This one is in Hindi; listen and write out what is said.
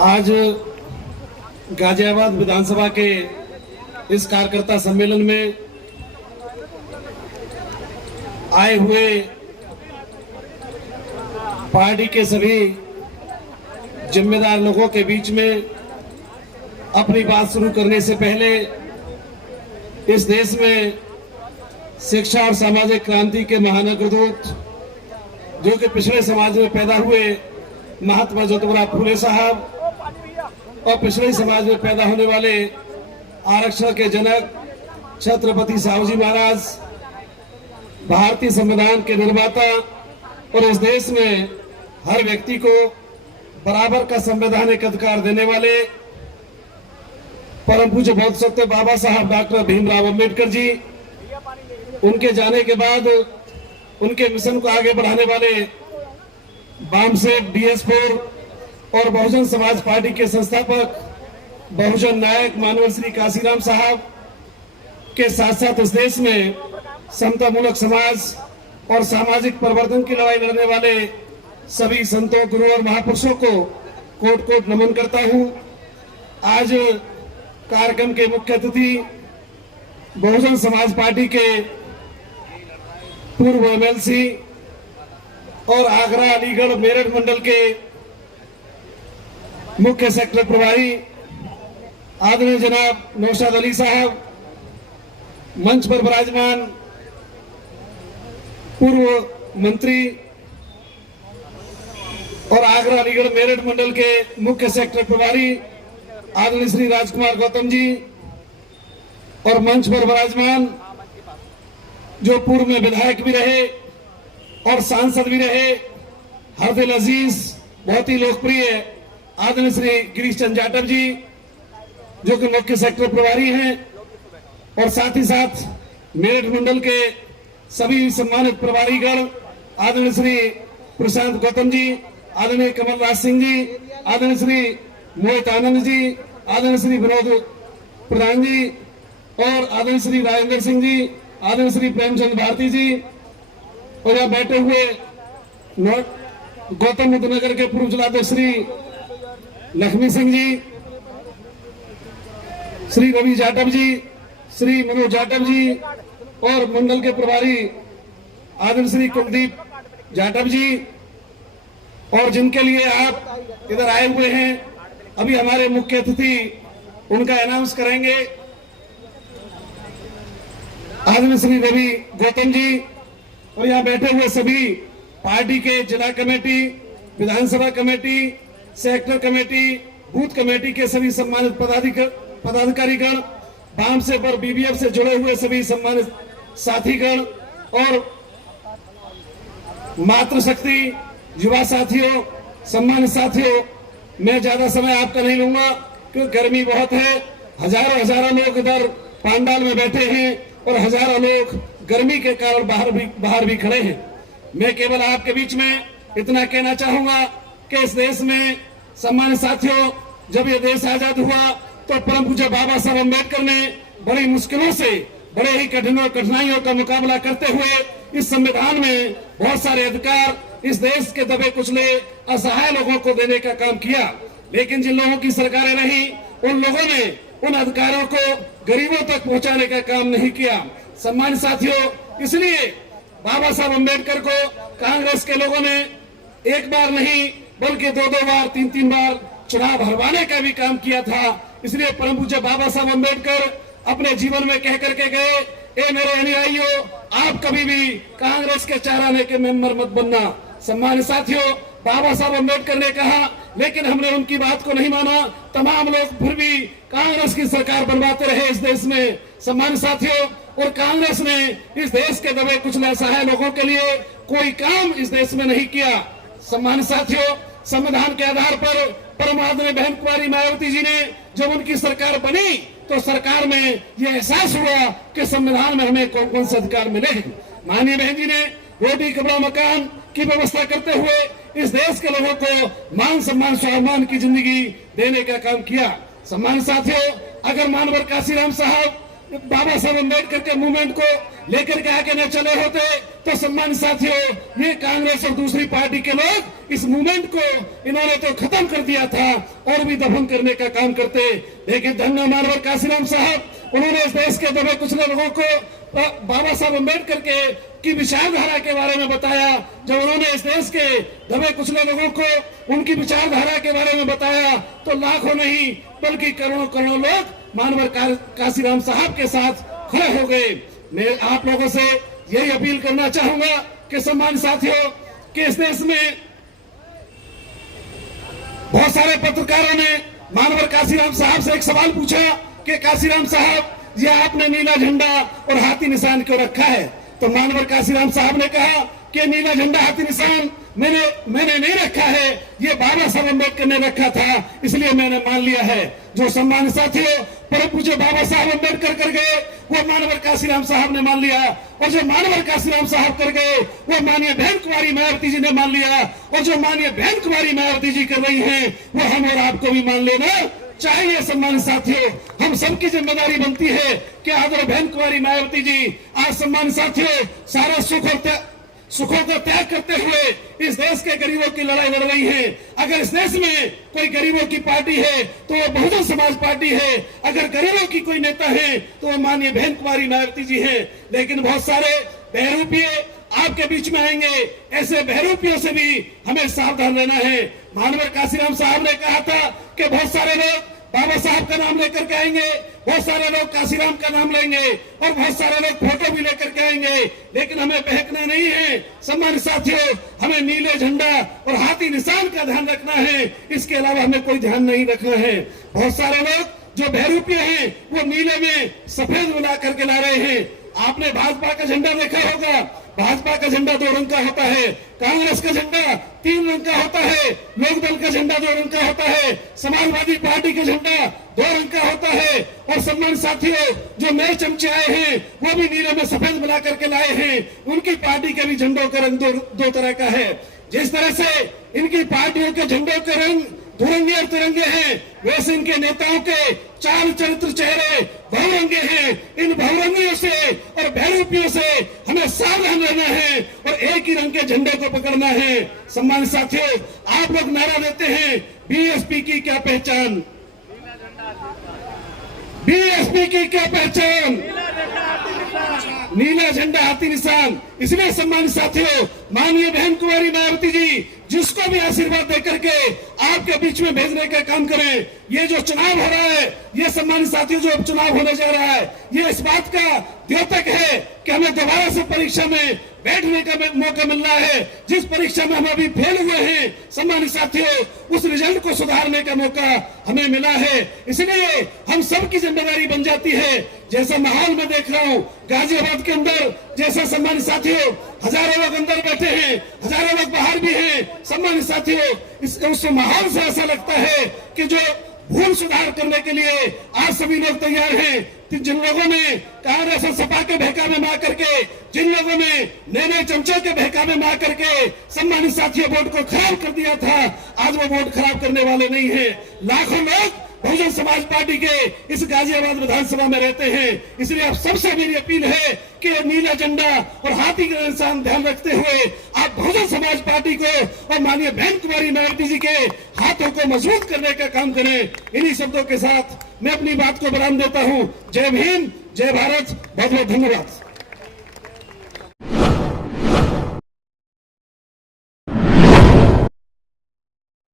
आज गाजियाबाद विधानसभा के इस कार्यकर्ता सम्मेलन में आए हुए पार्टी के सभी जिम्मेदार लोगों के बीच में अपनी बात शुरू करने से पहले इस देश में शिक्षा और सामाजिक क्रांति के महानगरदूत जो कि पिछड़े समाज में पैदा हुए महात्मा ज्योतिबा फुले साहब और पिछड़े समाज में पैदा होने वाले आरक्षण के जनक छत्रपति साहूजी महाराज, भारतीय संविधान के निर्माता और इस देश में हर व्यक्ति को बराबर का संवैधानिक अधिकार देने वाले परम पूज्य बौद्ध सत्य बाबा साहब डॉक्टर भीमराव अंबेडकर जी, उनके जाने के बाद उनके मिशन को आगे बढ़ाने वाले वामसेठ DS4 और बहुजन समाज पार्टी के संस्थापक बहुजन नायक मानव श्री काशीराम साहब के साथ साथ इस देश में समता मूलक समाज और सामाजिक परिवर्तन की लड़ाई लड़ने वाले सभी संतों, गुरु और महापुरुषों को कोट कोट नमन करता हूं। आज कार्यक्रम के मुख्य अतिथि बहुजन समाज पार्टी के पूर्व MLC और आगरा, अलीगढ़, मेरठ मंडल के मुख्य सेक्टर प्रभारी आदरणीय जनाब नौशाद अली साहब, मंच पर विराजमान पूर्व मंत्री और आगरा, अलीगढ़, मेरठ मंडल के मुख्य सेक्टर प्रभारी आदरणीय श्री राजकुमार गौतम जी और मंच पर विराजमान जो पूर्व में विधायक भी रहे और सांसद भी रहे, हर दिल अजीज, बहुत ही लोकप्रिय आदरणीय श्री गिरीश चंद्र जाटव जी जो कि मुख्य सेक्टर प्रभारी हैं, और साथ ही साथ मेरठ मंडल के सभी सम्मानित प्रभारीगण आदरणीय श्री प्रशांत गौतम जी, आदरणीय कमलराज सिंह जी, आदरणीय श्री मोहित आनंद जी, आदरणीय श्री विनोद प्रधान जी और आदरणीय श्री राजेंद्र सिंह जी, आदरणीय श्री प्रेमचंद भारती जी और यहाँ बैठे हुए गौतम बुद्ध नगर के पूर्व जिलाध्यक्ष श्री लक्ष्मी सिंह जी, श्री रवि जाटव जी, श्री मनोज जाटव जी और मंडल के प्रभारी आदरणीय श्री कुलदीप जाटव जी, और जिनके लिए आप इधर आए हुए हैं। अभी हमारे मुख्य अतिथि उनका अनाउंस करेंगे, आदरणीय श्री रवि गौतम जी, और यहाँ बैठे हुए सभी पार्टी के जिला कमेटी, विधानसभा committee, sector committee, booth committee के सभी सम्मानित पदाधिकारीगण, वाम से पर BBF से जुड़े हुए सभी सम्मानित साथीगण और मातृशक्ति युवा साथियों, सम्मानित साथियों, मैं ज्यादा समय आपका नहीं लूंगा क्योंकि गर्मी बहुत है। हजारों लोग इधर पंडाल में बैठे हैं और हजारों लोग गर्मी के कारण बाहर भी खड़े हैं। मैं केवल आपके बीच में इतना कहना चाहूंगा कि इस देश में सम्मानित साथियों, जब ये देश आजाद हुआ तो परम पूज्य बाबा साहब अम्बेडकर ने बड़ी मुश्किलों से, बड़े ही कठिनाइयों का मुकाबला करते हुए इस संविधान में बहुत सारे अधिकार इस देश के दबे कुचले असहाय लोगों को देने का काम किया। लेकिन जिन लोगों की सरकारें रही, उन लोगों ने उन अधिकारों को गरीबों तक पहुंचाने का काम नहीं किया। सम्मानित साथियों, इसलिए बाबा साहब अम्बेडकर को कांग्रेस के लोगों ने एक बार नहीं बल्कि 2-2 बार, 3-3 बार चुनाव हरवाने का भी काम किया था। इसलिए परम पूज्य बाबा साहब अम्बेडकर अपने जीवन में कह करके गए, ए मेरे अनुयायियों, आप कभी भी कांग्रेस के 4 आने के मेंबर मत बनना। सम्मानित साथियों, बाबा साहब अम्बेडकर ने कहा, लेकिन हमने उनकी बात को नहीं माना। तमाम लोग फिर भी कांग्रेस की सरकार बनवाते रहे इस देश में। सम्मानित साथियों, और कांग्रेस ने इस देश के दबे कुचले असहाय लोगों के लिए कोई काम इस देश में नहीं किया। सम्मानित साथियों, संविधान के आधार पर परम आदरणीय बहन कुमारी मायावती जी ने जब उनकी सरकार बनी तो सरकार में यह एहसास हुआ कि संविधान में हमें कौन कौन से अधिकार मिले हैं। माननीय बहन जी ने रोटी, कपड़ा, मकान की व्यवस्था करते हुए इस देश के लोगों को मान सम्मान, स्वाभिमान की जिंदगी देने का काम किया। सम्मानित साथियों, अगर मानवर काशीराम साहब बाबा साहब अम्बेडकर के मूवमेंट को लेकर के आगे न चले होते तो सम्मानित साथियों, ये कांग्रेस और दूसरी पार्टी के लोग इस मूवमेंट को इन्होंने तो खत्म कर दिया था और भी दफन करने का काम करते। लेकिन धन्य मानवर काशीराम साहब, उन्होंने इस देश के दबे कुचले लोगों को बाबा साहब अम्बेडकर की विचारधारा के बारे में बताया। जब उन्होंने इस देश के दबे कुचले लोगों को उनकी विचारधारा के बारे में बताया तो लाखों नहीं बल्कि करोड़ों करोड़ों लोग मानवर काशीराम साहब के साथ खड़े हो गए। मैं आप लोगों से यही अपील करना चाहूंगा कि सम्मानित साथियों, कि इस देश में बहुत सारे पत्रकारों ने मानवर काशीराम साहब से एक सवाल पूछा कि काशीराम साहब, ये आपने नीला झंडा और हाथी निशान क्यों रखा है? तो मानवर काशीराम साहब ने कहा कि नीला झंडा हाथी निशान मैंने नहीं रखा है, ये बाबा साहब अम्बेडकर ने रखा था, इसलिए मैंने मान लिया है। जो सम्मानित साथियों, परम पूज्य बाबा साहब अम्बेडकर कर गए वो मानवर काशीराम साहब ने मान लिया, और जो मानवर काशीराम साहब कर गए वो माननीय बहन कुमारी मायावती जी ने मान लिया, और जो माननीय बहन कुमारी मायावती जी कर रही हैं वो हम और आपको भी मान लेना चाहिए। सम्मानित साथियों, हम सबकी जिम्मेदारी बनती है कि आदर बहन कुमारी मायावती जी आज सम्मानित साथियों सारा सुखों को त्याग करते हुए इस देश के गरीबों की लड़ाई लड़ रही है। अगर इस देश में कोई गरीबों की पार्टी है तो वो बहुजन समाज पार्टी है, अगर गरीबों की कोई नेता है तो वो माननीय बहन कुमारी मायावती जी है। लेकिन बहुत सारे बहरूपिये आपके बीच में आएंगे, ऐसे बहरूपियों से भी हमें सावधान रहना है। मानवर काशीराम साहब ने कहा था कि बहुत सारे लोग बाबा साहब का नाम लेकर के आएंगे, बहुत सारे लोग काशीराम का नाम लेंगे और बहुत सारे लोग फोटो भी लेकर के आएंगे, लेकिन हमें बहकना नहीं है। सम्मानित साथियों, हमें नीले झंडा और हाथी निशान का ध्यान रखना है, इसके अलावा हमें कोई ध्यान नहीं रखना है। बहुत सारे लोग जो बहरूपिये हैं वो नीले में सफेद मिला करके ला रहे हैं। आपने भाजपा का झंडा देखा होगा, भाजपा का झंडा 2 रंग का होता है, कांग्रेस का झंडा 3 रंग का होता है, लोकदल का झंडा 2 रंग का होता है, समाजवादी पार्टी का झंडा 2 रंग का होता है। और सम्मानित साथियों, जो नए चमचे आए हैं वो भी नीले में सफेद मिला करके लाए हैं, उनकी पार्टी के भी झंडों का रंग दो तरह का है। जिस तरह से इनकी पार्टियों के झंडों के रंग दुरंगे और तिरंगे हैं, वैसे इनके नेताओं के चाल चरित्र चेहरे बहुरंगे हैं। इन बहुरंगियों से और बहरूपियों से हमें सावधान रहना है और एक ही रंग के झंडे को पकड़ना है। सम्मानित साथियों, आप लोग नारा देते हैं बीएसपी की क्या पहचान, बीएसपी की क्या पहचान, नीला झंडा हाथी निशान। इसलिए सम्मानित साथियों, माननीय बहन कुमारी मायावती जी जिसको भी आशीर्वाद देकर के आपके बीच में भेजने का काम करें। ये जो चुनाव हो रहा है, ये सम्मानित साथियों जो चुनाव होने जा रहा है, ये इस बात का द्योतक है कि हमें दोबारा से परीक्षा में बैठने का मौका मिल रहा है। जिस परीक्षा में हम अभी फेल हुए हैं सम्मानित साथियों, उस रिजल्ट को सुधारने का मौका हमें मिला है। इसलिए हम सबकी जिम्मेदारी बन जाती है। जैसा माहौल में देख रहा हूँ गाजियाबाद के अंदर, जैसा सम्मानित साथियों हजारों लोग अंदर बैठे हैं, हजारों लोग बाहर भी हैं। सम्मानित साथियों, उस माहौल से ऐसा लगता है कि जो भूल सुधार करने के लिए आज सभी लोग तैयार हैं। जिन लोगों ने कांग्रेस और सपा के बहकावे में आकर के, जिन लोगों ने नए चमचे के बहकावे में आकर के सम्मानित साथियों वोट को खराब कर दिया था, आज वो वोट खराब करने वाले नहीं है। लाखों लोग बहुजन समाज पार्टी के इस गाजियाबाद विधानसभा में रहते हैं। इसलिए आप सबसे मेरी अपील है कि नीला झंडा और हाथी का निशान ध्यान रखते हुए आप बहुजन समाज पार्टी को और माननीय बहन कुमारी मायावती जी के हाथों को मजबूत करने का काम करें। इन्हीं शब्दों के साथ मैं अपनी बात को विराम देता हूँ। जय भीम, जय भारत, बहुत बहुत धन्यवाद।